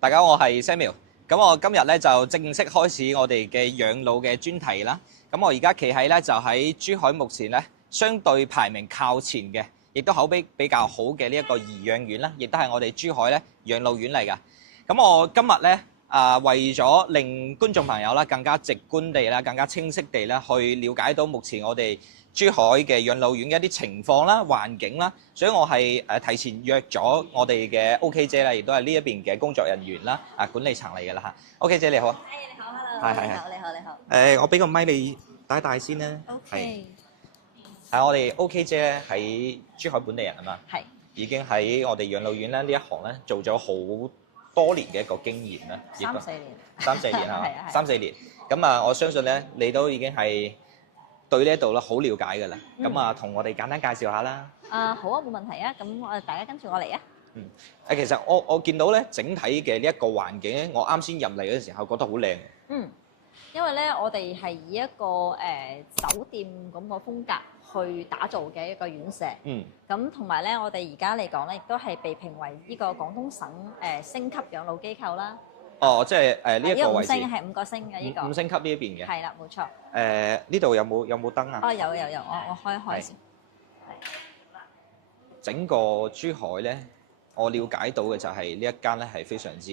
大家好，我係 Samuel。咁我今日咧就正式開始我哋嘅養老嘅專題啦。咁我而家企喺咧就喺珠海目前咧相對排名靠前嘅，亦都口碑比較好嘅呢一個頤養院啦，亦都係我哋珠海咧養老院嚟㗎。咁我今日咧為咗令觀眾朋友啦更加直觀地啦、更加清晰地咧去了解到目前我哋珠海嘅養老院嘅一啲情況啦、環境啦，所以我係提前約咗我哋嘅 OK 姐啦，亦都係呢一邊嘅工作人員啦、管理層嚟㗎啦嚇。OK 姐你好。你好 ，hello。係你好。我俾個咪你帶一帶先啦。 OK。係我哋 OK 姐咧喺珠海本地人啊嘛，係。已經喺我哋養老院咧呢一行咧做咗好多年嘅一個經驗啦。3-4年。3-4年係嘛？係啊。3-4年。咁我相信咧你都已經係對呢一度咧好了解㗎啦。咁同我哋簡單介紹下啦。好啊，冇問題啊。咁大家跟住我嚟啊。其實我見到咧整體嘅呢一個環境咧，我啱先入嚟嘅時候覺得好靚。因為咧我哋係以一個酒店咁個風格去打造嘅一個院舍。咁同埋咧，我哋而家嚟講咧，亦都係被評為呢個廣東省星級養老機構啦。哦，即係呢一個位置。呢個5星係5個星嘅呢個。5星級呢一邊嘅。係啦，冇錯。呢度有冇燈啊？有，我開一開先。整個珠海咧，我了解到嘅就係呢一間咧係非常之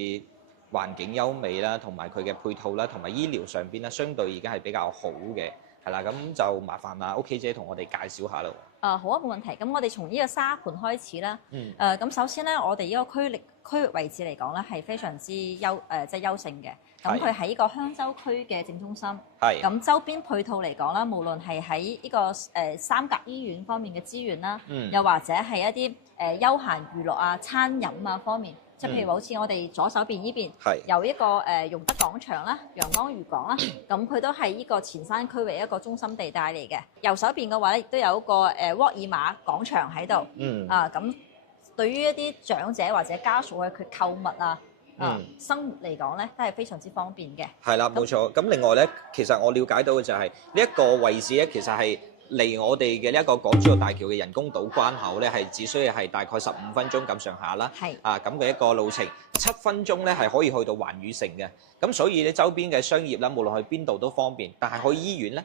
環境優美啦，同埋佢嘅配套啦，同埋醫療上邊咧，相對已經係比較好嘅，係啦。咁就麻煩啊 OK 姐同我哋介紹下咯。好啊，冇問題。咁我哋從呢個沙盤開始啦。咁首先咧，我哋呢個區域位置嚟講咧，係非常之即係優勝嘅。咁佢喺呢個香洲區嘅正中心。咁周邊配套嚟講啦，無論係喺呢個三甲醫院方面嘅資源啦，又或者係一啲休閒娛樂啊、餐飲啊方面，即係譬如好似我哋左手邊呢邊有一個容德廣場啦、陽光漁港啦，咁佢都係呢個前山區域一個中心地帶嚟嘅。右手邊嘅話咧，亦都有一個沃爾瑪廣場喺度。咁對於一啲長者或者家屬去購物啊、生活嚟講咧，都係非常之方便嘅。係啦，冇錯。咁另外咧，其實我了解到嘅就係呢一個位置咧，其實係離我哋嘅呢一個港珠澳大橋嘅人工島關口咧，係只需要係大概15分鐘咁上下啦。咁嘅一個路程，7分鐘咧係可以去到環宇城嘅。咁所以咧周邊嘅商業啦，無論去邊度都方便。但係去醫院咧？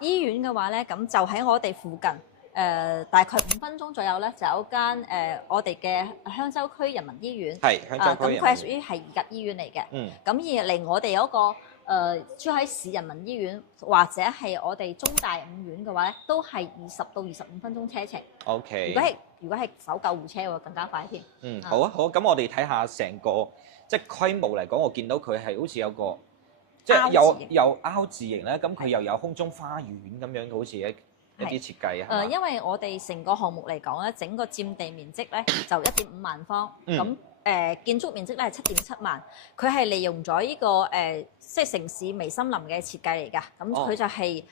醫院嘅話咧，咁就喺我哋附近。大概5分鐘左右咧，就有一間我哋嘅香洲區人民醫院。香洲區人民醫院。咁佢係屬於係二甲醫院嚟嘅。咁而離我哋嗰個珠海市人民醫院或者係我哋中大五院嘅話咧，都係20到25分鐘車程。OK。如果係搜救護車喎，更加快添。好啊。咁我哋睇下成個即係規模嚟講，我見到佢係好似有個即係有凹字形咧，咁佢又有空中花園咁樣，好似一啲設計啊。因為我哋成個項目嚟講咧，整個佔地面積咧就1.5萬方，咁建築面積咧係7.7萬，佢係利用咗呢個即係城市微森林嘅設計嚟㗎。咁佢就係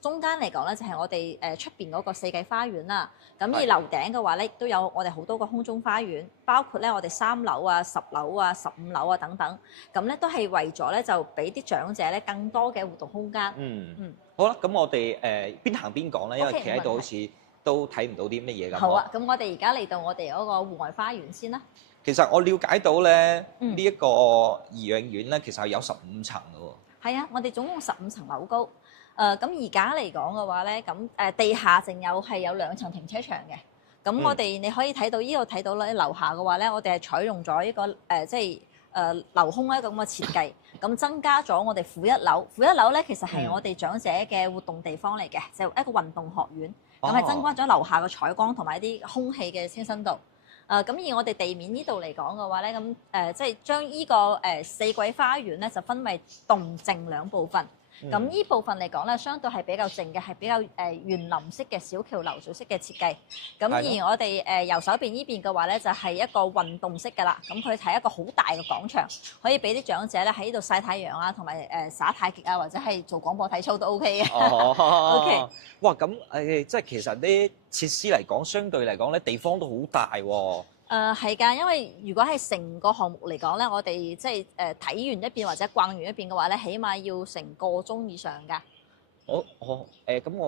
中間嚟講咧，就係我哋出邊嗰個四季花園啦。咁而樓頂嘅話咧，亦都有我哋好多個空中花園，包括咧我哋3樓啊、10樓啊、15樓啊等等。咁咧都係為咗咧就俾啲長者咧更多嘅活動空間。好啦，咁我哋邊行邊講咧，因為企喺度好似都睇唔到啲乜嘢咁。好啊，咁我哋而家嚟到我哋嗰個戶外花園先啦。其實我了解到咧，呢一個頤養院咧，其實係有15層嘅喎。係啊，我哋總共15層樓高。咁而家嚟講嘅話咧，咁地下淨有2層停車場嘅。咁我哋你可以睇到呢度睇到咧，樓下嘅話咧，我哋係採用咗一個即係留空一個咁嘅設計，咁增加咗我哋負一樓。負一樓咧，其實係我哋長者嘅活動地方嚟嘅，就一個運動學院。咁係增加咗樓下嘅採光同埋一啲空氣嘅清新度。咁而我哋地面呢度嚟講嘅話咧，咁即係將呢個四季花園咧就分為動靜2部分。咁呢部分嚟講咧，相對係比較靜嘅，係比較園林式嘅小橋流水式嘅設計。咁而我哋右手邊呢邊嘅話咧，就係一個運動式㗎啦。咁佢係一個好大嘅廣場，可以俾啲長者咧喺呢度曬太陽啊，同埋耍太極啊，或者係做廣播體操都 OK 嘅。OK。哇，咁即係其實啲設施嚟講，相對嚟講咧，地方都好大喎。係㗎，因為如果係成個項目嚟講咧，我哋即係睇完一邊或者逛完一邊嘅話咧，起碼要成個鐘以上㗎。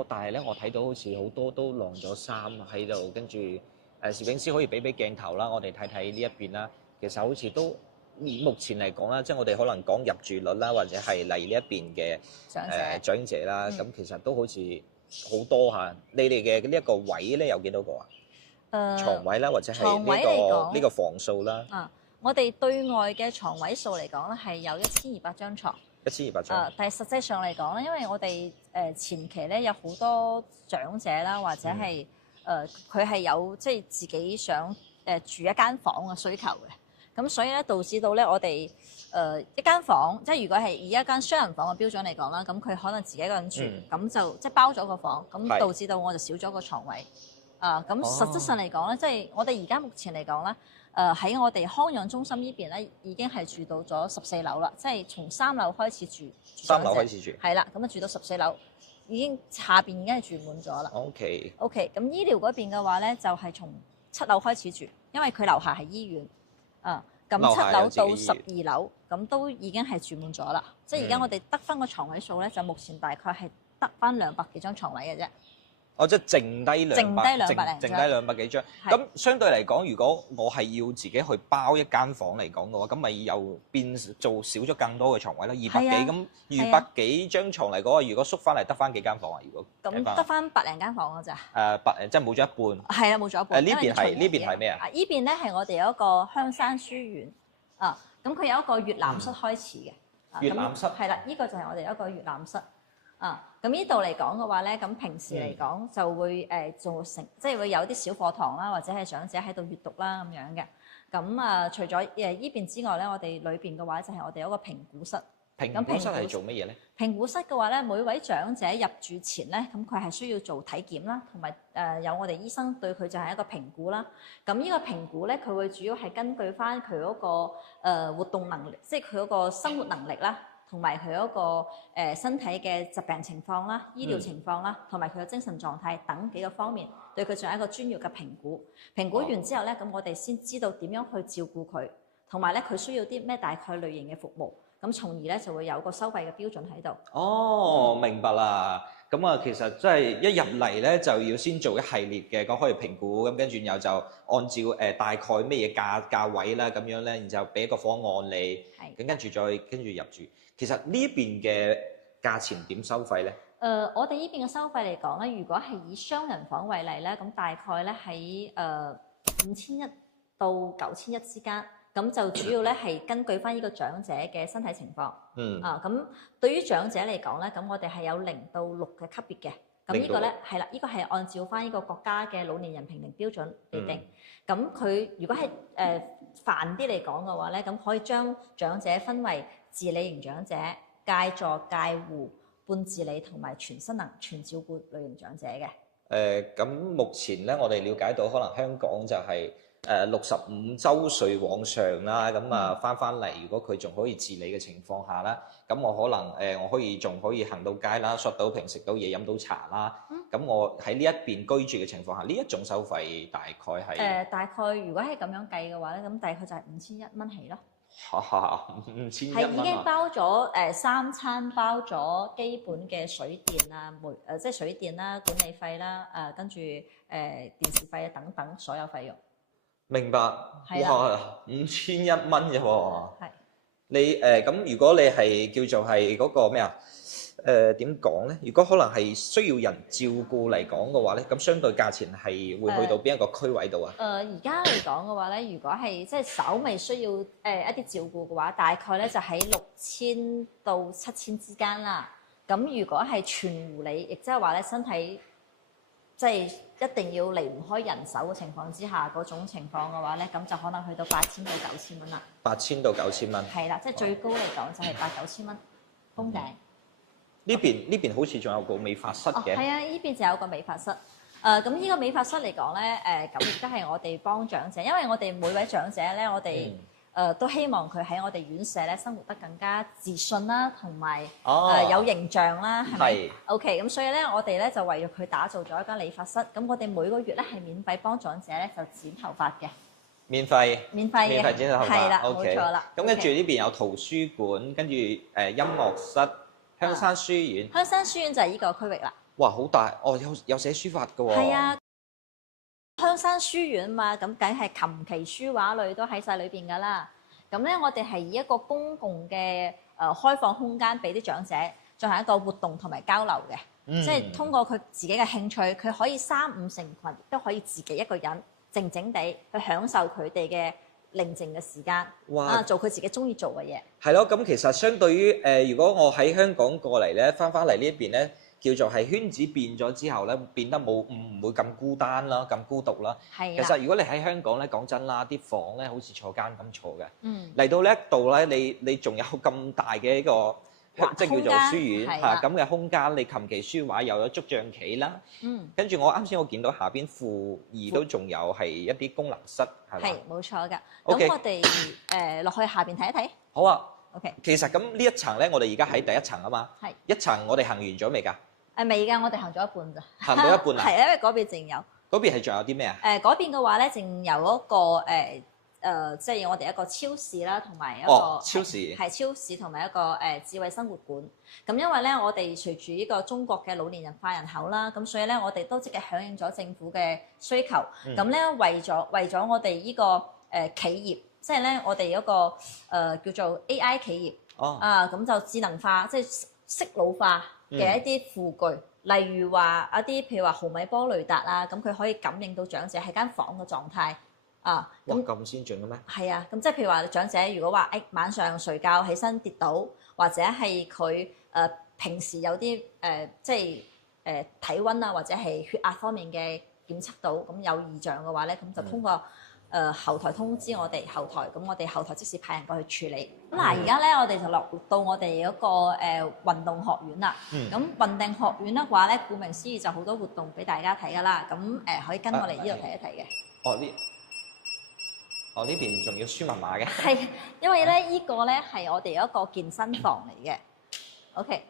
但係咧，我睇到好似好多都晾咗衫喺度，跟住攝影師可以俾鏡頭啦，我哋睇睇呢一邊啦。其實好似都目前嚟講啦，即係我哋可能講入住率啦，或者係嚟呢一邊嘅長者啦，咁其實都好似好多嚇。你哋嘅呢一個位咧有幾多個啊？床位啦，或者係呢個房數啦。我哋對外嘅床位數嚟講咧係有1200張床。1200張。但係實際上嚟講咧，因為我哋前期咧有好多長者啦，或者係佢係有即係自己想住一間房嘅需求嘅。咁所以咧，導致到咧我哋一間房，即係如果係以一間雙人房嘅標準嚟講啦，咁佢可能自己一個人住，咁就即係包咗個房，咁導致到我就少咗個床位。咁實質上嚟講咧，即係我哋而家目前嚟講咧，喺我哋康養中心呢邊咧，已經係住到咗14樓啦，即係從3樓開始住。3樓開始住。係啦，咁啊住到14樓，已經下邊已經係住滿咗啦。OK，咁醫療嗰邊嘅話咧，就係從7樓開始住，因為佢樓下係醫院。咁7樓到12樓，咁都已經係住滿咗啦。即係而家我哋得翻個床位數咧，就目前大概係得翻200幾張床位嘅啫。即係剩低200幾張。咁相對嚟講，如果我係要自己去包一間房嚟講嘅話，咁咪又變做少咗更多嘅床位啦。200幾咁，200幾張床嚟講，如果縮翻嚟得翻幾間房啊？如果咁得翻100零間房嘅咋？即係冇咗一半。係啦，冇咗一半。呢邊係咩啊？呢邊咧係我哋有一個香山書院咁佢有一個閲覽室開始嘅。閲覽室係啦，呢個就係我哋一個閲覽室。咁呢度嚟講嘅話咧，咁平時嚟講就會做成，即係會有啲小課堂啦，或者係長者喺度閱讀啦咁樣嘅。咁除咗依邊之外咧，我哋裏邊嘅話就係我哋有一個評估室。評估室係做乜嘢咧？評估室嘅話咧，每位長者入住前咧，咁佢係需要做體檢啦，同埋有我哋醫生對佢就係一個評估啦。咁呢個評估咧，佢會主要係根據翻佢嗰個活動能力，即係佢嗰個生活能力啦。同埋佢嗰個身體嘅疾病情況啦、醫療情況啦，同埋佢嘅精神狀態等幾個方面，對佢做一個專業嘅評估。評估完之後咧，咁我哋先知道點樣去照顧佢，同埋咧佢需要啲咩大概類型嘅服務，咁從而咧就會有個收費嘅標準喺度。明白啦。咁啊，其實即係一入嚟咧就要先做一系列嘅嗰可以評估，咁跟住然後就按照大概咩嘢價位啦咁樣咧，然之後俾一個方案你，咁跟住再入住。其實呢邊嘅價錢點收費咧？我哋呢邊嘅收費嚟講咧，如果係以雙人房為例咧，咁大概咧喺5100到9100之間，咁就主要咧係根據翻呢個長者嘅身體情況。咁對於長者嚟講咧，咁我哋係有0到6嘅級別嘅。咁呢個咧係啦，呢個係按照翻呢個國家嘅老年人評定標準嚟定。咁佢如果係泛啲嚟講嘅話咧，咁可以將長者分為自理型長者、介助介護、半自理同埋全身能全照顧類型長者嘅。咁目前咧，我哋了解到可能香港就係65周歲往上啦，咁翻嚟，如果佢仲可以自理嘅情況下啦，咁我可能我仲可以行到街啦、索到屏、食到嘢、飲到茶啦。咁我喺呢一邊居住嘅情況下，呢一種收費大概係大概如果係咁樣計嘅話咧，咁大概就係5100蚊起咯。5100蚊係已經包咗3餐，包咗基本嘅水電啊、即係水電啦、管理費啦、跟住電視費啊等等所有費用。明白。哇，5100蚊啫喎。係。你咁如果你係叫做係嗰個咩啊？點講咧？如果可能係需要人照顧嚟講嘅話咧，咁相對價錢係會去到邊一個區位度啊？而家嚟講嘅話咧，如果係即係稍微需要一啲照顧嘅話，大概咧就喺6000到7000之間啦。咁如果係全護理，亦即係話咧身體即係一定要離唔開人手嘅情況之下嗰種情況嘅話咧，咁就可能去到8000到9000蚊啦。8000到9000蚊。係啦，即係最高嚟講就係8、9000蚊封頂。呢邊好似仲有個美髮室嘅。係啊，呢邊就有個美髮室。咁呢個美髮室嚟講咧，咁而家係我哋幫長者，因為我哋每位長者咧，我哋都希望佢喺我哋院舍咧生活得更加自信啦，同埋有形象啦，係咪？OK，咁所以咧，我哋咧就為咗佢打造咗一間理髮室。咁我哋每個月咧係免費幫長者咧就剪頭髮嘅。免費剪頭髮。係啦，冇錯啦。咁跟住呢邊有圖書館，跟住音樂室。香山書院，香山書院就係呢個區域啦。哇，好大哦！有寫書法嘅喎。係啊，香山書院嘛，咁梗係琴棋書畫類都喺晒裏邊噶啦。咁咧，我哋係以一個公共嘅開放空間俾啲長者進行一個活動同埋交流嘅，即係通過佢自己嘅興趣，佢可以3、5成群，亦都可以自己一個人靜靜地去享受佢哋嘅寧靜嘅時間，做佢自己中意做嘅嘢。係咯，咁其實相對於如果我喺香港過嚟咧，翻嚟呢一邊咧，叫做係圈子變咗之後咧，變得唔會咁孤單啦，咁孤獨啦。係。其實如果你喺香港咧，講真啦，啲房咧好似坐監咁坐嘅。嚟到呢一度咧，你仲有咁大嘅一個即係叫做書院嚇咁嘅空間，你琴棋書畫又有竹象棋啦。跟住我啱先我見到下邊負二都仲有係一啲功能室係嘛？係冇錯㗎。咁我哋落去下邊睇一睇。好啊。OK。其實咁呢一層咧，我哋而家喺第一層啊嘛。係。一層我哋行完咗未㗎？未㗎，我哋行咗一半咋。行到一半啊？係因為嗰邊淨有。嗰邊係仲有啲咩啊？嗰邊嘅話咧，淨有嗰個即係我哋一個超市啦，同埋一個超市係超市同埋一個智慧生活館。咁因為咧，我哋隨住呢個中國嘅老年人化人口啦，咁所以咧，我哋都積極響應咗政府嘅需求。咁咧，為咗我哋呢個企業，即係咧我哋一個叫做 AI 企業咁就智能化，即係適老化嘅一啲輔具。例如話一啲譬如話毫米波雷達啊，咁佢可以感應到長者喺間房嘅狀態咁先進嘅咩？係啊，咁即係譬如話長者如果話晚上睡覺起身跌倒，或者係佢平時有啲即係體温啊，或者係血壓方面嘅檢測到咁有異象嘅話咧，咁就通過後台通知我哋後台，咁我哋後台即時派人過去處理。咁而家咧我哋就落到我哋嗰個運動學院啦。咁運動學院嘅話咧，顧名思義就好多活動俾大家睇㗎啦。咁可以跟我嚟呢度睇一睇嘅。呢邊仲要輸密碼嘅。係，因為咧呢個咧係我哋一個健身房嚟嘅。OK，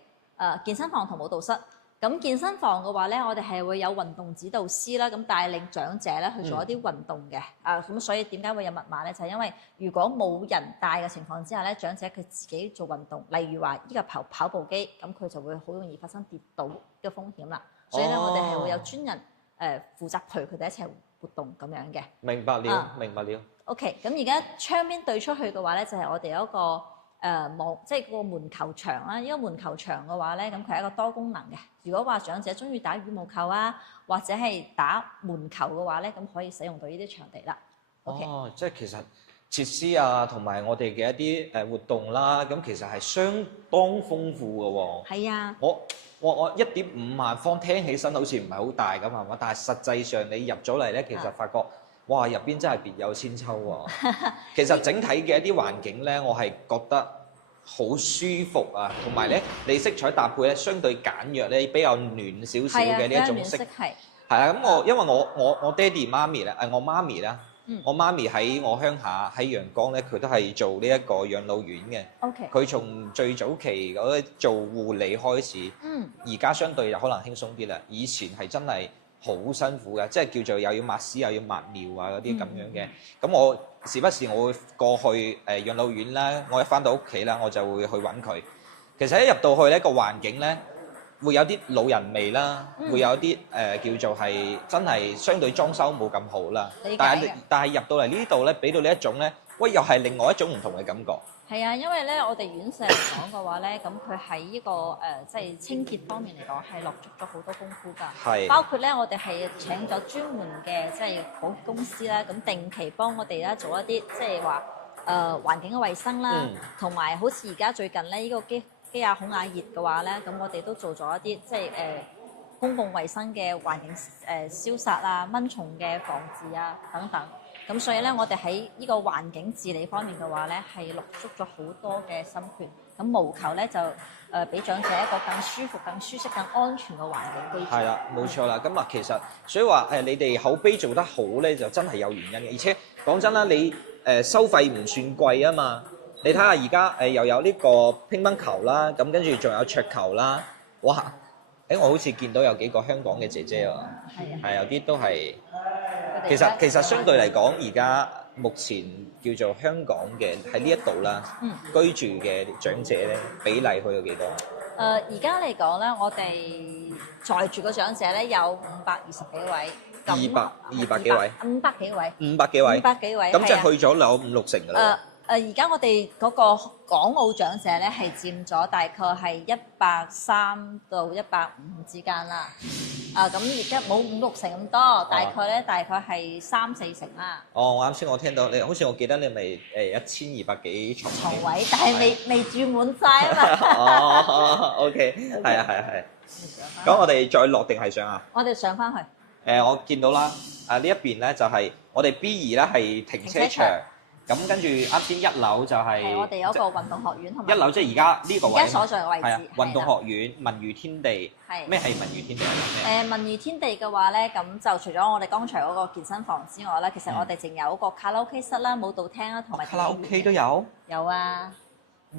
健身房同舞蹈室。咁健身房嘅話咧，我哋係會有運動指導師啦，咁帶領長者咧去做一啲運動嘅。咁所以點解會有密碼咧？就係因為如果冇人帶嘅情況之下咧，長者佢自己做運動，例如話呢個跑步機，咁佢就會好容易發生跌倒嘅風險啦。所以咧，我哋係會有專人負責陪佢哋一齊活動咁樣嘅。明白了，明白了。OK，咁而家窗邊對出去嘅話咧，就係我哋有一個即係個門球場啦。呢個門球場嘅話咧，咁佢係一個多功能嘅。如果話長者中意打羽毛球啊，或者係打門球嘅話咧，咁可以使用到呢啲場地啦。OK，即係其實設施啊，同埋我哋嘅一啲活動啦，咁其實係相當豐富嘅喎。係啊。我1.5萬方聽起身好似唔係好大咁係嘛？但係實際上你入咗嚟咧，其實發覺哇入邊真係別有千秋喎。其實整體嘅一啲環境咧，我係覺得好舒服啊，同埋咧你色彩搭配咧相對簡約咧，比較暖少少嘅呢一種色。係啊，咁因為我爹哋媽咪咧，我媽咪啦。我媽咪喺我鄉下喺陽江咧，佢都係做呢一個養老院嘅。OK。佢從最早期嗰啲做護理開始，而家相對就可能輕鬆啲啦。以前係真係好辛苦嘅，即係叫做又要抹屎又要抹尿啊嗰啲咁樣嘅。咁我時不時我會過去養老院啦，我一返到屋企啦，我就會去揾佢。其實一入到去呢個環境咧，會有啲老人味啦，會有啲叫做係真係相對裝修冇咁好啦。但係入到嚟呢度咧，俾到呢一種咧，喂又係另外一種唔同嘅感覺。係啊，因為咧我哋院舍嚟講嘅話咧，咁佢喺呢個即係清潔方面嚟講係落足咗好多功夫㗎。係。包括咧我哋係請咗專門嘅即係保潔公司啦，咁定期幫我哋咧做一啲即係話環境嘅衞生啦，同埋好似而家最近咧呢個機亞孔亞熱嘅話咧，咁我哋都做咗一啲即係公共衞生嘅環境消殺啊、蚊蟲嘅防治啊等等。咁所以咧，我哋喺呢個環境治理方面嘅話咧，係落足咗好多嘅心血。咁務求咧就俾長者一個更舒服、更舒適、更安全嘅環境居住。係啦，冇錯啦。咁其實所以話你哋口碑做得好咧，就真係有原因嘅。而且講真啦，你收費唔算貴啊嘛。你睇下而家又有呢個乒乓球啦，咁跟住仲有桌球啦，哇！我好似見到有幾個香港嘅姐姐喎，係有啲都係。其實相對嚟講，而家目前叫做香港嘅喺呢一度啦，居住嘅長者咧比例去到幾多？而家嚟講咧，我哋在住嘅長者咧有520幾位。200幾位。500幾位。500幾位。500幾位。咁即係去咗有5、6成㗎啦。而家我哋嗰個港澳長者咧係佔咗大概係130到150之間啦。咁而家冇5、6成咁多，大概係3、4成啦。哦，啱先我聽到你，好似我記得你咪1200幾床位，但係未住滿晒啊嘛。哦，OK，係啊。咁我哋再落定係上啊？我哋上翻去。我見到啦，呢一邊咧就係我哋 B2咧係停車場。咁跟住啱先1樓就係我哋有個運動學院同埋1樓，即係而家呢個位。而家所在嘅位置。係啊，運動學院、文娛天地。咩係文娛天地啊？文娛天地嘅話咧，咁就除咗我哋剛才嗰個健身房之外咧，其實我哋仲有個卡拉 OK 室啦、舞蹈廳啦，同埋卡拉 OK 都有。有啊！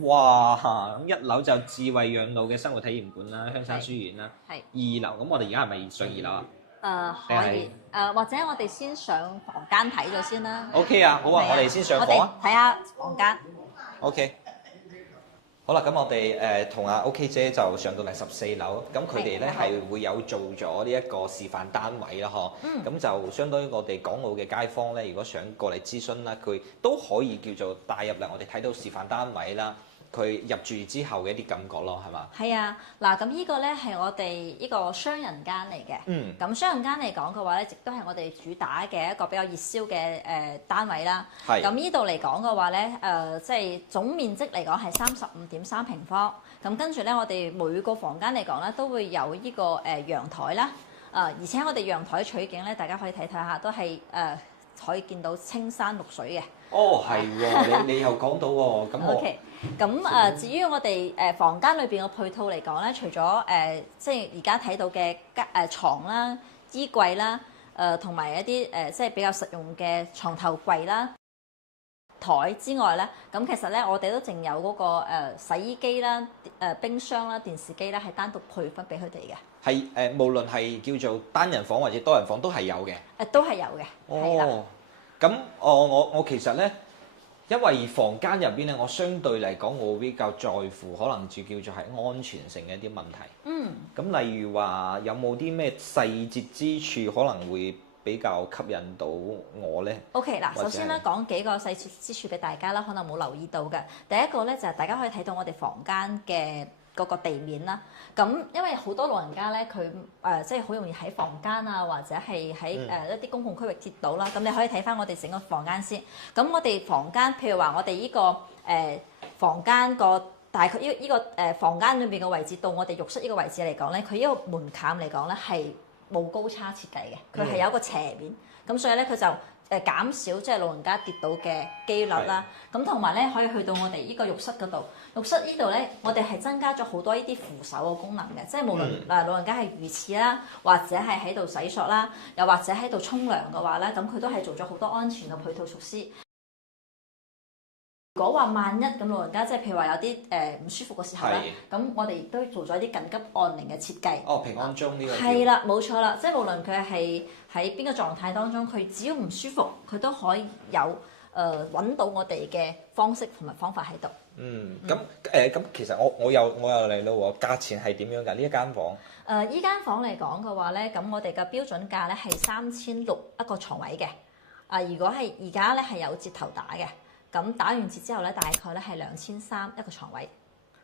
哇！咁1樓就智慧養老嘅生活體驗館啦、香山書院啦。係。2樓，咁我哋而家係咪上2樓啊？可以。或者我哋先上房間睇咗先啦。OK 啊，好啊，我哋先上房啊。睇下房間。OK。好啦，咁我哋同阿 OK 姐就上到嚟14樓，咁佢哋咧係會有做咗呢一個示範單位啦，嗬。咁就相當於我哋港澳嘅街坊咧，如果想過嚟諮詢啦，佢都可以叫做帶入嚟我哋睇到示範單位啦。佢入住之後嘅一啲感覺咯，係嘛？係啊，嗱，咁呢個咧係我哋呢個雙人間嚟嘅。咁雙人間嚟講嘅話咧，亦都係我哋主打嘅一個比較熱銷嘅單位啦。咁呢度嚟講嘅話咧，即係總面積嚟講係35.3平方。咁跟住咧，我哋每個房間嚟講咧，都會有呢個陽台啦。而且我哋陽台取景咧，大家可以睇下，都係可以見到青山綠水嘅。哦，係喎，你又講到喎，咁OK，咁至於我哋房間裏邊嘅配套嚟講咧，除咗即係而家睇到嘅牀啦、衣櫃啦，同埋一啲即係比較實用嘅床頭櫃啦、台之外咧，咁其實咧我哋都淨有嗰個洗衣機啦、冰箱啦、電視機啦，係單獨配分俾佢哋嘅。係無論係叫做單人房或者多人房都係有嘅。都係有嘅。哦。咁我其實咧，因為房間入邊咧，我相對嚟講，我比較在乎可能就叫做係安全性嘅一啲問題。咁例如話有冇啲咩細節之處可能會比較吸引到我咧？OK， 嗱，首先咧講幾個細節之處俾大家啦，可能冇留意到嘅。第一個咧就係大家可以睇到我哋房間嘅嗰個地面啦。咁因為好多老人家咧，佢即係好容易喺房間啊，或者係喺一啲公共區域跌倒啦。咁你可以睇翻我哋整個房間先。咁我哋房間，譬如話我哋呢個房間個大概呢個房間裏邊嘅位置到我哋浴室呢個位置嚟講咧，佢呢個門檻嚟講咧係冇高差設計嘅，佢係有一個斜面。咁所以咧佢就減少即係老人家跌倒嘅機率啦。咁同埋咧可以去到我哋呢個浴室嗰度。浴室呢度咧，我哋係增加咗好多呢啲扶手嘅功能嘅，即係無論老人家係如廁啦，或者係喺度洗漱啦，又或者喺度沖涼嘅話咧，咁佢都係做咗好多安全嘅配套措施。如果話萬一咁老人家即係譬如話有啲唔舒服嘅時候咧，咁我哋亦都做咗啲緊急按鈴嘅設計。哦，平安鐘呢個係啦，冇錯啦，即係無論佢係喺邊個狀態當中，佢只要唔舒服，佢都可以有揾到我哋嘅方式同埋方法喺度。咁其實我又嚟咯喎，價錢係點樣㗎？呢一間房？依間房嚟講嘅話咧，咁我哋嘅標準價咧係3600一個床位嘅。如果係而家咧係有折頭打嘅，咁打完折之後咧，大概咧係2300一個床位，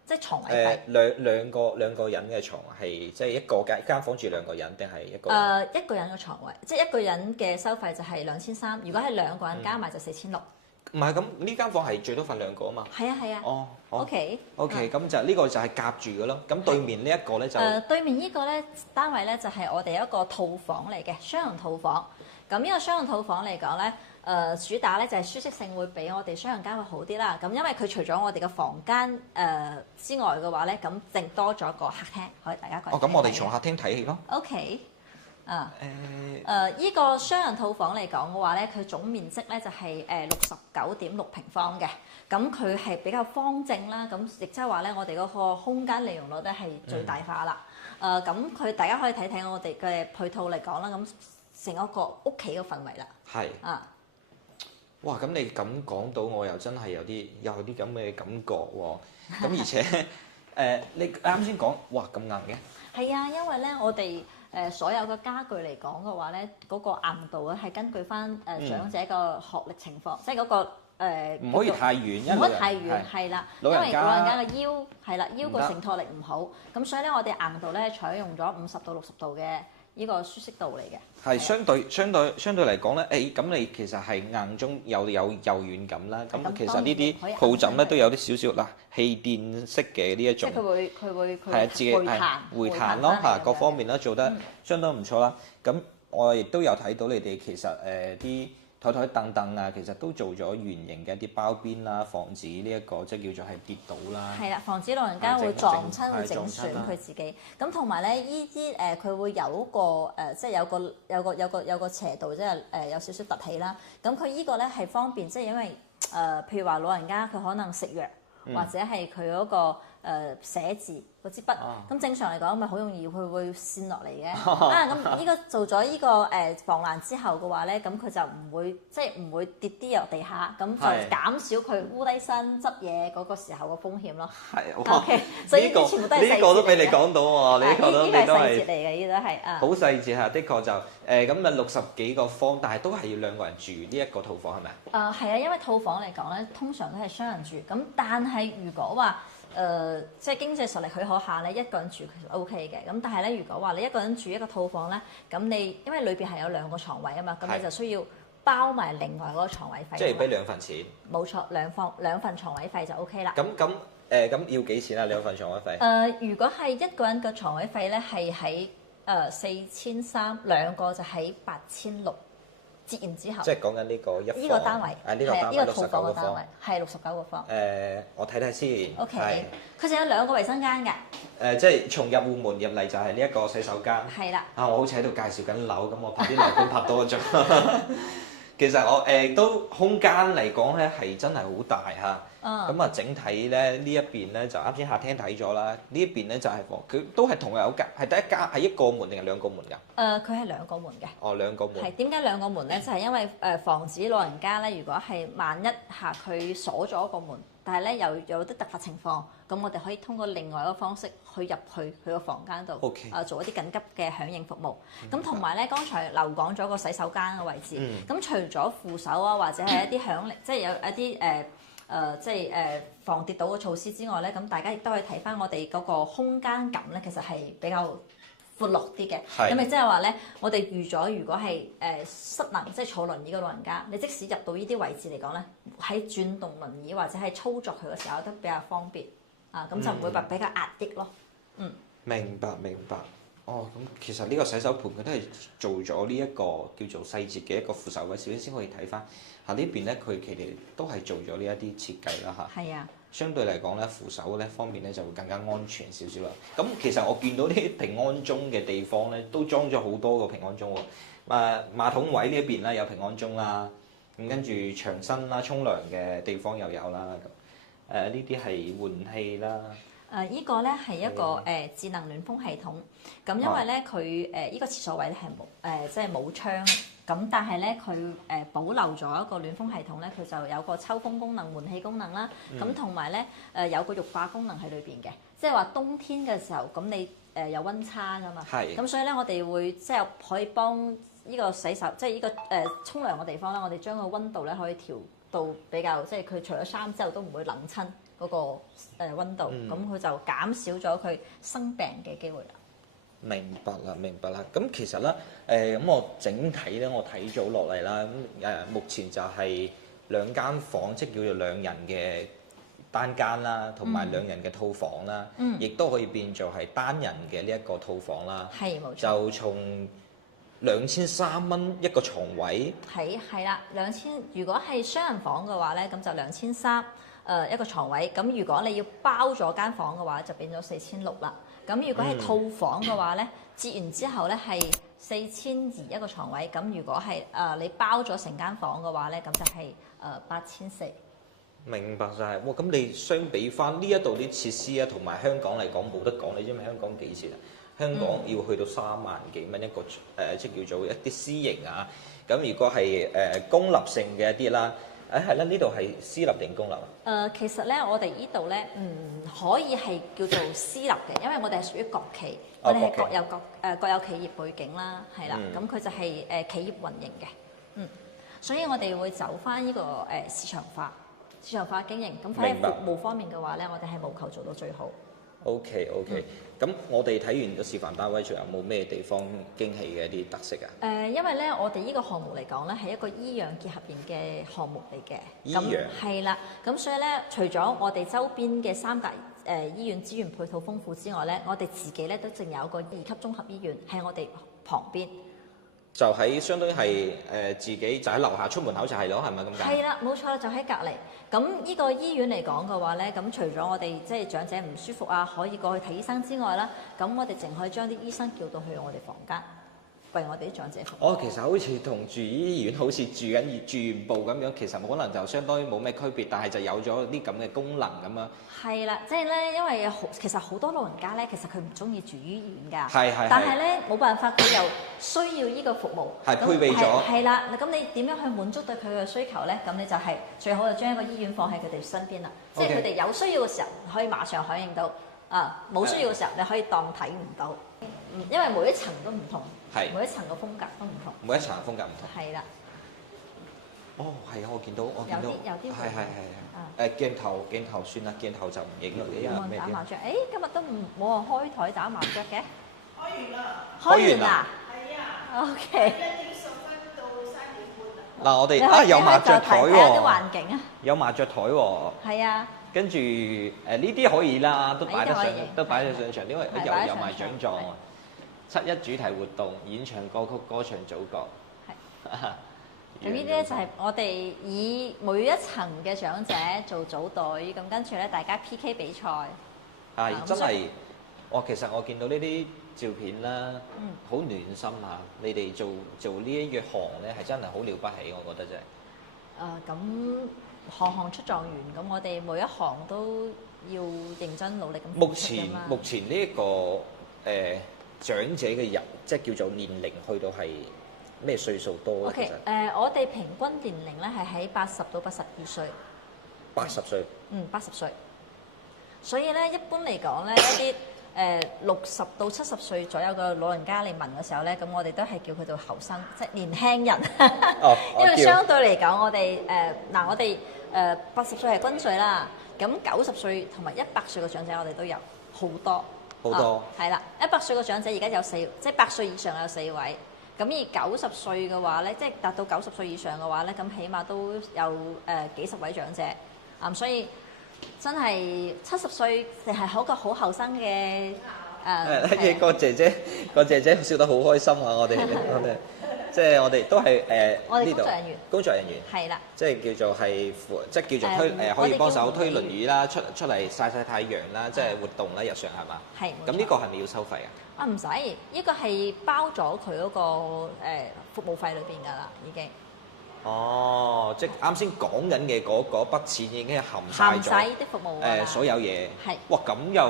即係床位費。兩個人嘅床係即係一間房住兩個人定係一個？一個人嘅床位，即係一個人嘅收費就係2300，如果係兩個人加埋就4600。唔係咁，呢間房係最多瞓兩個啊嘛。係啊。哦。OK。咁就呢個就係夾住嘅咯。咁對面呢一個咧就對面呢個咧單位咧就係我哋一個套房嚟嘅雙人套房。咁呢個雙人套房嚟講咧，主打咧就係舒適性會比我哋雙人間會好啲啦。咁因為佢除咗我哋嘅房間之外嘅話咧，咁淨多咗個客廳，可以大家過嚟睇睇。咁我哋從客廳睇戲咯。OK。依個雙人套房嚟講嘅話咧，佢總面積咧就係69.6平方嘅，咁佢係比較方正啦，咁亦即係話咧，我哋嗰個空間利用率咧係最大化啦。咁佢大家可以睇睇我哋嘅配套嚟講啦，咁成一個屋企嘅氛圍啦。係。哇！咁你咁講到，我又真係有啲咁嘅感覺喎。咁而且你啱先講，哇咁硬嘅。係啊，因為咧我哋所有嘅家具嚟講嘅話咧，嗰個硬度咧係根據翻長者個學歷情況，即係嗰個唔可以太遠，因為唔可以太遠，係啦，因為老人家嘅腰係啦，腰個承托力唔好，咁所以咧我哋硬度咧採用咗50到60度嘅呢個舒適度嚟嘅。係相對嚟講咧，咁你其實係硬中有柔軟感啦。咁其實呢啲抱枕咧都有啲少少嗱氣墊式嘅呢一種，即係佢會係自己回彈咯嚇，各方面都做得相當唔錯啦。咁我亦都有睇到你哋其實啲台凳啊，其實都做咗圓形嘅一啲包邊啦，防止呢一個即係叫做係跌倒啦。係啦，防止老人家會撞親，會整損佢自己。咁同埋咧，依啲佢會有一個即係有個斜度，即係有少少凸起啦。咁佢依個咧係方便，即係因為譬如話老人家佢可能食藥，或者係佢嗰個寫字嗰支筆，咁正常嚟講咪好容易佢會跣落嚟嘅。咁呢個做咗呢個防爛之後嘅話咧，咁佢就唔會跌啲落地下，咁就減少佢烏低身執嘢嗰個時候嘅風險咯。係 ，OK，所以呢啲全部都係細節嚟嘅。呢個都俾你講到喎，呢個都係細節嚟嘅，呢都係好細節嚇，的確就咁啊60幾個方，但係都係要2個人住呢一個套房係咪啊？係啊，因為套房嚟講咧，通常都係雙人住，咁但係如果話即係經濟實力許可下咧，一個人住其實 OK 嘅。咁但係咧，如果話你一個人住一個套房咧，咁你因為裏邊係有2個床位啊嘛，咁你就需要包埋另外嗰個床位費。即係俾2份錢。冇錯，兩份床位費就 OK 啦。咁要幾錢啊？2份床位費？如果係一個人嘅床位費咧，係喺4300，兩個就喺8600。折完之後，即係講緊呢個一房呢個單位，呢個套房嘅單位係69個方。我睇睇先。OK，佢仲有2個衛生間㗎。即係從入戶門入嚟就係呢一個洗手間。係啦。我好似喺度介紹緊樓咁，我拍啲樓盤拍多咗。其實我都空間嚟講咧係真係好大嚇。咁整體咧呢一邊咧就啱先客廳睇咗啦，呢一邊咧就係房，佢都係同有間，係第一間係1個門定係2個門㗎？佢係2個門嘅。2個門。係點解2個門咧？就係因為防止老人家咧，如果係萬一下佢鎖咗個門，但係咧又有啲突發情況，咁我哋可以通過另外一個方式入去佢個房間度，做一啲緊急嘅響應服務。咁同埋咧，剛才漏講咗個洗手間嘅位置。咁除咗扶手啊，或者係一啲響鈴，即係有一啲防跌倒嘅措施之外咧，咁大家亦都可以睇翻我哋嗰個空間感咧，其實係比較闊落啲嘅。咁咪即係話咧，我哋預咗如果係失能即係坐輪椅嘅老人家，你即使入到呢啲位置嚟講咧，喺轉動輪椅或者係操作佢嘅時候都比較方便啊，咁就唔會話比較壓抑咯。明白。咁其實呢個洗手盤佢都係做咗呢一個叫做細節嘅一個扶手位，先可以睇翻。呢邊咧，佢其實都係做咗呢一啲設計啦嚇。係啊。相對嚟講咧，扶手咧方面咧就會更加安全少少啦。咁其實我見到啲平安鐘嘅地方咧，都裝咗好多個平安鐘喎。馬桶位呢一邊咧有平安鐘啦，咁跟住牆身啦、沖涼嘅地方又有啦。呢啲係換氣啦。依個咧係一個智能暖風系統。咁因為咧佢依個廁所位咧係即係冇窗。咁但係咧，佢保留咗一個暖風系統咧，佢就有個抽風功能、換氣功能啦。咁同埋咧，有個浴化功能喺裏邊嘅，即係話冬天嘅時候，咁你有溫差噶嘛。係。咁所以咧，我哋會即係可以幫呢個洗手，即係呢個沖涼嘅地方咧，我哋將個溫度咧可以調到比較，即係佢除咗衫之後都唔會冷親嗰個溫度，咁佢就減少咗佢生病嘅機會啦。明白啦。咁其實咧，咁我整體咧，我睇咗落嚟啦。咁目前就係2間房，即係叫做2人嘅單間啦，同埋2人嘅套房啦。亦都可以變做係單人嘅呢一個套房啦。係冇錯。就從2300蚊一個床位。係啦，2000。如果係雙人房嘅話咧，咁就2300一個床位。咁如果你要包咗間房嘅話，就變咗4600啦。咁如果係套房嘅話咧，折完之後咧係4200一個床位。咁如果係你包咗成間房嘅話咧，咁就係8400。明白晒。哇！咁你相比翻呢一度啲設施啊，同埋香港嚟講冇得講，你知唔知香港幾錢啊？香港要去到3萬幾蚊一個即係叫做一啲私營啊。咁如果係公立性嘅一啲啦。係啦，呢度係私立定公立啊？其實咧，我哋呢度咧唔可以係叫做私立嘅，因為我哋係屬於國企，我哋係各有企業背景啦，係啦，咁佢就係企業運營嘅，所以我哋會走翻呢個市場化經營。咁喺服務方面嘅話咧，我哋係務求做到最好。OK，咁我哋睇完個示範單位，仲有冇咩地方驚喜嘅一啲特色啊？因為咧，我哋呢個項目嚟講咧，係一個醫養結合型嘅項目嚟嘅。醫養係啦，咁所以咧，除咗我哋周邊嘅三甲醫院資源配套豐富之外咧，我哋自己咧都淨有一個2級綜合醫院喺我哋旁邊。就喺相當於係自己就喺樓下出門口就係咯，係咪咁解？係啦，冇錯啦，就喺隔離。咁呢個醫院嚟講嘅話咧，咁除咗我哋即係長者唔舒服啊，可以過去睇醫生之外啦，咁我哋淨可以將啲醫生叫到去我哋房間，為我哋啲長者服務。其實好似同住醫院好似住院部咁樣，其實可能就相當於冇咩區別，但係就有咗啲咁嘅功能咁樣。係啦，即係咧，因為其實好多老人家咧，其實佢唔中意住醫院㗎。係。但係咧冇辦法，佢又需要呢個服務。係配備咗。係啦，咁你點樣去滿足對佢嘅需求咧？咁你就係最好就將一個醫院放喺佢哋身邊啦。即係佢哋有需要嘅時候可以馬上響應到，冇需要嘅時候你可以當睇唔到。因為每一層都唔同，每一層嘅風格都唔同。每一層嘅風格唔同。係啦。係啊，我見到，有啲鏡頭算啦，鏡頭就唔影啦。冇人打麻雀，今日都冇人開台打麻雀嘅。開完啦。開完啦。係啊。OK。1點10分到3點半。嗱，我哋有麻雀台喎。啲環境啊。有麻雀台喎。係啊。跟住呢啲可以啦，都擺得上場，因為有埋獎狀喎。7·1主題活動，演唱歌曲，歌唱祖國。係。咁呢啲咧就係我哋以每一層嘅長者做組隊，咁跟住咧大家 PK 比賽。係真係，其實我見到呢啲照片啦，好暖心嚇。你哋做呢一行咧，係真係好了不起，我覺得真係。咁行行出狀元，咁我哋每一行都要認真努力咁。目前呢一個長者嘅人，即係叫做年齡去到係咩歲數多咧？其實我哋平均年齡咧係喺80到82歲。80歲。80歲。所以咧，一般嚟講咧，一啲60到70歲左右嘅老人家嚟問嘅時候咧，咁我哋都係叫佢做後生，即係年輕人。因為相對嚟講，我哋80歲係君歲啦，咁90歲同埋100歲嘅長者我哋都有好多。好多。係啦，100歲嘅長者而家有4，即係100歲以上有4位。咁而90歲嘅話咧，即係達到90歲以上嘅話咧，咁起碼都有幾十位長者。所以真係70歲就係一個好後生嘅個姐姐笑得好開心啊！我哋即係我哋都係呢度工作人員係啦，即係叫做係即係叫做推可以幫手推輪椅啦，出嚟曬太陽啦，即係活動啦，日常係嘛？係。咁呢個係咪要收費啊？唔使，呢個係包咗佢嗰個服務費裏邊㗎啦，已經。即係啱先講緊嘅嗰筆錢已經係含晒啲服務所有嘢。係。哇！咁又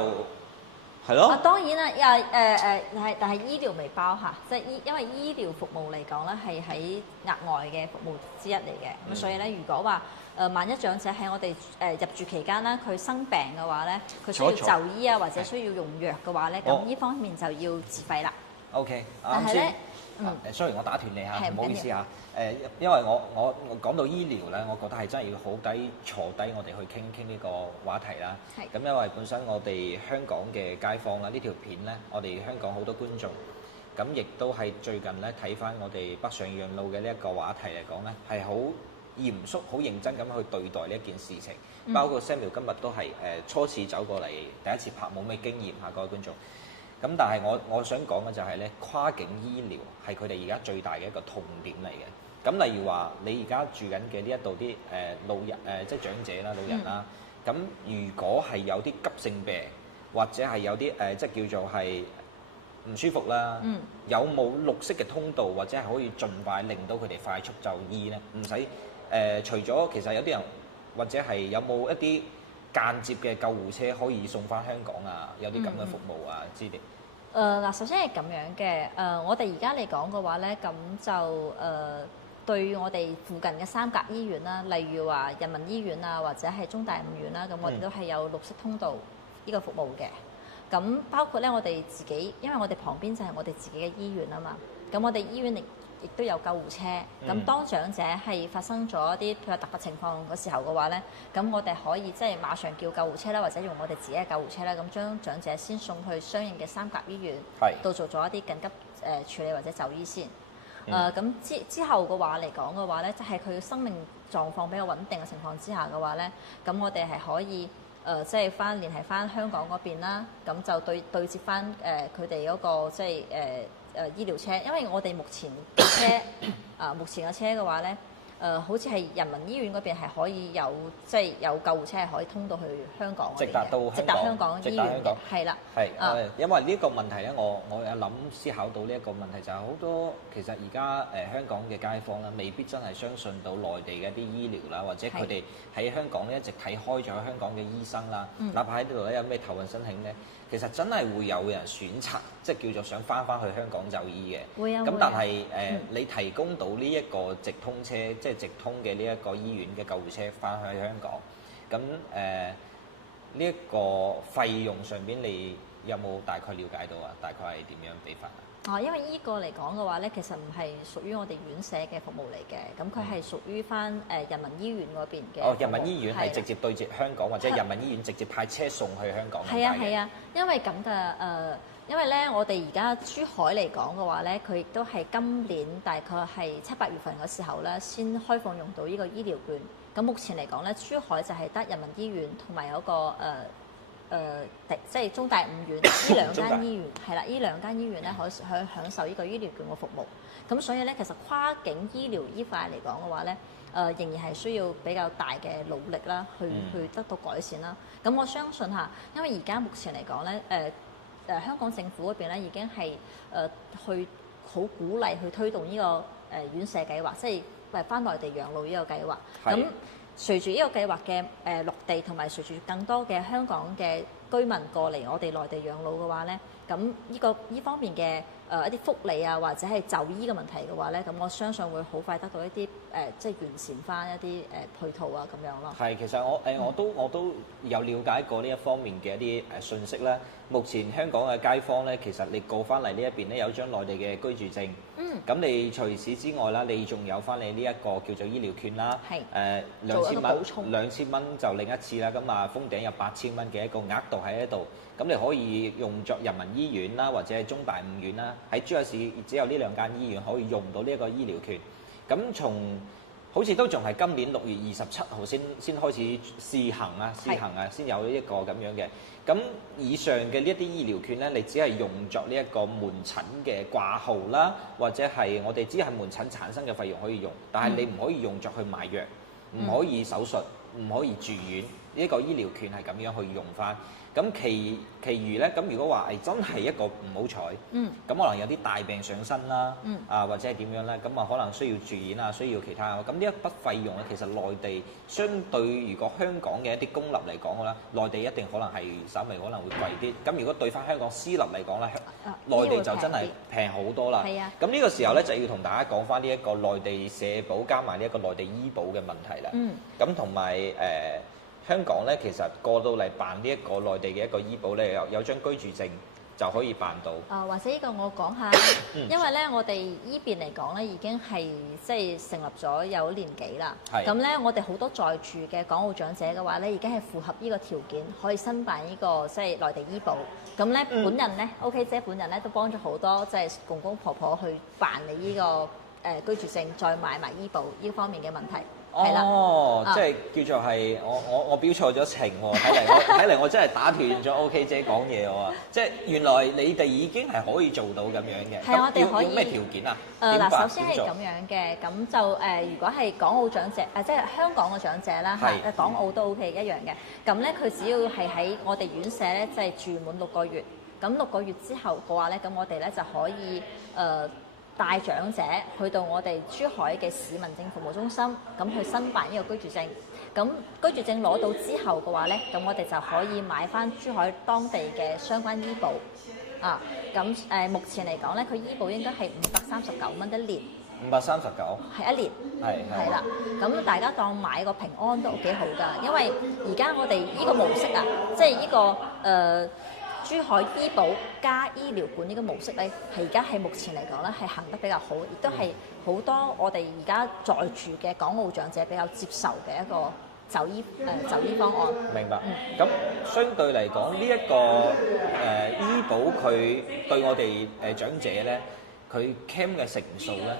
係咯。當然啦，但係醫療未包嚇，即係因為醫療服務嚟講咧係喺額外嘅服務之一嚟嘅。咁所以咧，如果話萬一長者喺我哋入住期間啦，佢生病嘅話咧，佢需要就醫啊，或者需要用藥嘅話咧，咁呢方面就要自費啦。OK，但係咧，sorry， 我打斷你嚇，唔好意思嚇。因為我講到醫療咧，我覺得係真係要好坐低，我哋去傾呢個話題啦。咁因為本身我哋香港嘅街坊啦，呢條片咧，我哋香港好多觀眾，咁亦都係最近咧睇翻我哋北上養老嘅呢一個話題嚟講咧，係好嚴肅、好認真咁去對待呢一件事情。包括 Samuel 今日都係初次走過嚟，第一次拍，冇咩經驗嚇，各位觀眾。咁但係我想講嘅就係咧，跨境醫療係佢哋而家最大嘅一個痛點嚟嘅。咁例如話，你而家住緊嘅呢一度啲老人即係長者啦、老人啦。咁如果係有啲急性病，或者係有啲即係叫做係唔舒服啦，有冇綠色嘅通道，或者係可以盡快令到佢哋快速就醫咧？唔使除咗其實有啲人或者係有冇一啲間接嘅救護車可以送翻香港啊？有啲咁嘅服務啊之類。首先係咁樣嘅，我哋而家嚟講嘅話咧，咁就對我哋附近嘅三甲醫院啦，例如話人民醫院啊，或者係中大五院啦，咁我哋都係有綠色通道呢個服務嘅。咁包括咧，我哋自己，因為我哋旁邊就係我哋自己嘅醫院啊嘛。咁我哋醫院亦都有救護車。咁當長者係發生咗一啲譬如突發情況嘅時候嘅話咧，咁我哋可以即係馬上叫救護車啦，或者用我哋自己嘅救護車啦，咁將長者先送去相應嘅三甲醫院度做咗一啲緊急處理或者就醫先。咁之後嘅話嚟講嘅話咧，即係佢生命狀況比較穩定嘅情況之下嘅話咧，咁我哋係可以即係聯繫翻香港嗰邊啦，咁就對接翻佢哋嗰個即係醫療車，因為我哋目前嘅車目前嘅車嘅話咧。好似係人民醫院嗰邊係可以有即係有救護車係可以通到去香港直達到香港醫院嘅，係啦。因為呢個問題咧，我有思考到呢一個問題就係好多其實而家香港嘅街坊啦，未必真係相信到內地嘅一啲醫療啦，或者佢哋喺香港咧一直睇開咗香港嘅醫生啦，哪怕喺呢度咧有咩頭暈身㷫咧，其實真係會有人選擇即係叫做想翻去香港就醫嘅。會啊。咁但係你提供到呢一個直通車，即係直通嘅呢一個醫院嘅救護車翻去香港，咁呢一個費用上邊你有冇大概了解到啊？大概係點樣俾法啊？因為呢個嚟講嘅話咧，其實唔係屬於我哋院舍嘅服務嚟嘅，咁佢係屬於翻人民醫院嗰邊嘅。人民醫院係直接對接香港，或者人民醫院直接派車送去香港。係啊，因為咁嘅因為咧，我哋而家珠海嚟講嘅話咧，佢亦都係今年大概係7、8月份嘅時候咧，先開放用到呢個醫療券。咁目前嚟講咧，珠海就係得人民醫院同埋有個即係中大五院呢兩間醫院係啦，呢兩間醫院咧可以享受呢個醫療券嘅服務。咁所以咧，其實跨境醫療呢塊嚟講嘅話咧，仍然係需要比較大嘅努力啦，去得到改善啦。咁我相信嚇，因為而家目前嚟講咧，香港政府嗰邊咧已經係去好鼓勵去推動呢個院舍計劃，即係返內地養老呢個計劃。咁隨住呢個計劃嘅落地，同埋隨住更多嘅香港嘅居民過嚟我哋內地養老嘅話咧，咁呢方面嘅一啲福利啊，或者係就醫嘅問題嘅話咧，咁我相信會好快得到一啲即係完善翻一啲配套啊咁樣咯。係，其實我都有了解過呢一方面嘅一啲信息啦。目前香港嘅街坊咧，其實你過翻嚟呢一邊咧有張內地嘅居住證，咁你除此之外啦，你仲有翻你呢一個叫做醫療券啦，2000蚊就另一次啦。咁啊封頂有8000蚊嘅一個額度喺度，咁你可以用作人民醫院啦，或者係中大五院啦。喺珠海市只有呢兩間醫院可以用到呢一個醫療券。咁好似都仲係今年6月27號先開始試行啊，先有呢一個咁樣嘅。咁以上嘅呢一啲醫療券咧，你只係用作呢一個門診嘅掛號啦，或者係我哋只係門診產生嘅費用可以用，但係你唔可以用作去買藥，唔可以手術，唔可以住院。呢個醫療券係咁樣去用翻。咁其餘咧，咁如果話係真係一個唔好彩，咁可能有啲大病上身啦，或者係點樣咧，咁啊可能需要住院啊，需要其他，咁呢一筆費用咧，其實內地相對如果香港嘅一啲公立嚟講嘅啦，內地一定可能係稍微可能會貴啲。咁如果對翻香港私立嚟講咧，內地就真係平好多啦。咁呢個時候咧就要同大家講翻呢一個內地社保加埋呢一個內地醫保嘅問題啦。咁同埋香港咧，其實過到嚟辦呢一個內地嘅一個醫保咧，有張居住證就可以辦到。或者呢個我講下，因為咧我哋依邊嚟講咧已經係即係成立咗有年幾啦。咁咧我哋好多在住嘅港澳長者嘅話咧，已經係符合呢個條件，可以申辦呢個即係內地醫保。咁咧本人咧 OK 姐本人咧都幫咗好多即係公公婆婆去辦理呢個居住證，再買埋醫保呢方面嘅問題。即係叫做係我標錯咗情喎，睇嚟我真係打斷咗 OK 姐講嘢喎，即係原來你哋已經係可以做到咁樣嘅。係我哋可以。要咩條件啊？首先係咁樣嘅，咁就如果係港澳長者即係香港嘅長者啦，港澳都 OK 一樣嘅。咁咧佢只要係喺我哋院舍咧，即係住滿6個月，咁6個月之後嘅話咧，咁我哋咧就可以帶長者去到我哋珠海嘅市民政服務中心，咁去申辦呢個居住證。咁居住證攞到之後嘅話咧，咁我哋就可以買翻珠海當地嘅相關醫保。咁目前嚟講咧，佢醫保應該係539蚊一年。539係一年。係啦。咁大家當買個平安都幾好㗎，因為而家我哋呢個模式啊，即係呢個珠珠海醫保加醫療管呢個模式咧，係而家係目前嚟講咧係行得比較好，亦都係好多我哋而家在住嘅港澳長者比較接受嘅一個就醫方案。明白。咁相對嚟講，呢一個醫保佢對我哋長者咧，佢 claim 嘅成數咧？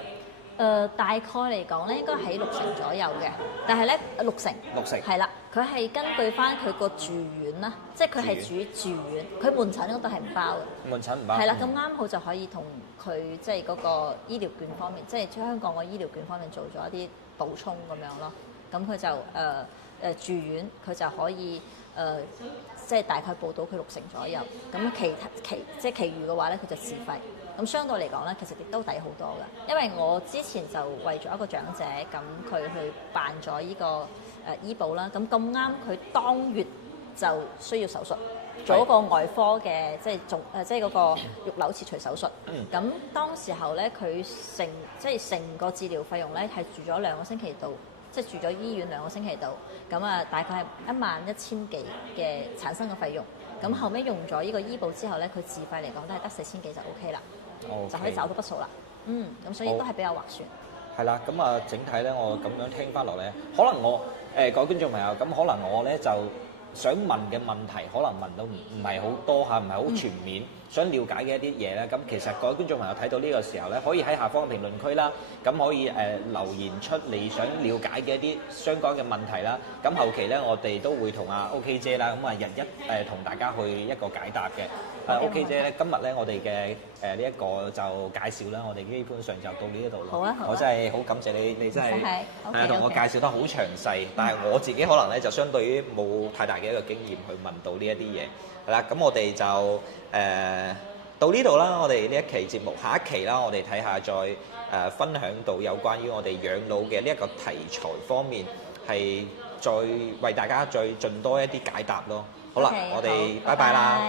大概嚟講咧，應該喺60%左右嘅，但係咧60%係啦，佢係根據翻佢個住院啦，即係佢係住院，佢門診嗰度係唔包嘅。門診唔包。係啦，咁啱好就可以同佢即係嗰個醫療券方面，即係香港個醫療券方面做咗一啲補充咁樣咯。咁佢就住院，佢就可以即係大概報到佢60%左右。咁其餘嘅話咧，佢就自費。咁相對嚟講咧，其實亦都抵好多㗎，因為我之前就為咗一個長者，咁佢去辦咗依個醫保啦，咁啱佢當月就需要手術，做一個外科嘅即係嗰個肉瘤切除手術。咁當時候咧，佢成個治療費用咧係住咗2個星期度，即係住咗醫院2個星期度，咁啊大概係11000幾嘅產生嘅費用。咁後尾用咗呢個醫保之後咧，佢自費嚟講都係得4000幾就 OK 啦。Okay. 就可以找到筆數啦。咁所以都係比較劃算。係啦，咁啊整體咧，我咁樣聽翻落咧，可能我各位觀眾朋友，咁可能我咧就想問嘅問題，可能問到唔係好多嚇，唔係好全面，想了解嘅一啲嘢咧，咁其實各位觀眾朋友睇到呢個時候咧，可以喺下方嘅評論區啦，咁可以留言出你想了解嘅一啲相關嘅問題啦。咁後期咧，我哋都會同阿 OK 姐啦，咁啊日日同大家去一個解答嘅。OK 姐咧，今日咧我哋嘅呢一個就介紹啦，我哋基本上就到呢一度咯。好啊，我真係好感謝你真係同我介紹得好詳細，但係我自己可能咧就相對於冇太大嘅一個經驗去問到呢一啲嘢。係啦，咁我哋就到呢度啦。我哋呢一期節目，下一期啦，我哋睇下再分享到有關於我哋養老嘅呢一個題材方面，係再為大家再盡多一啲解答咯。好啦，我哋拜拜啦。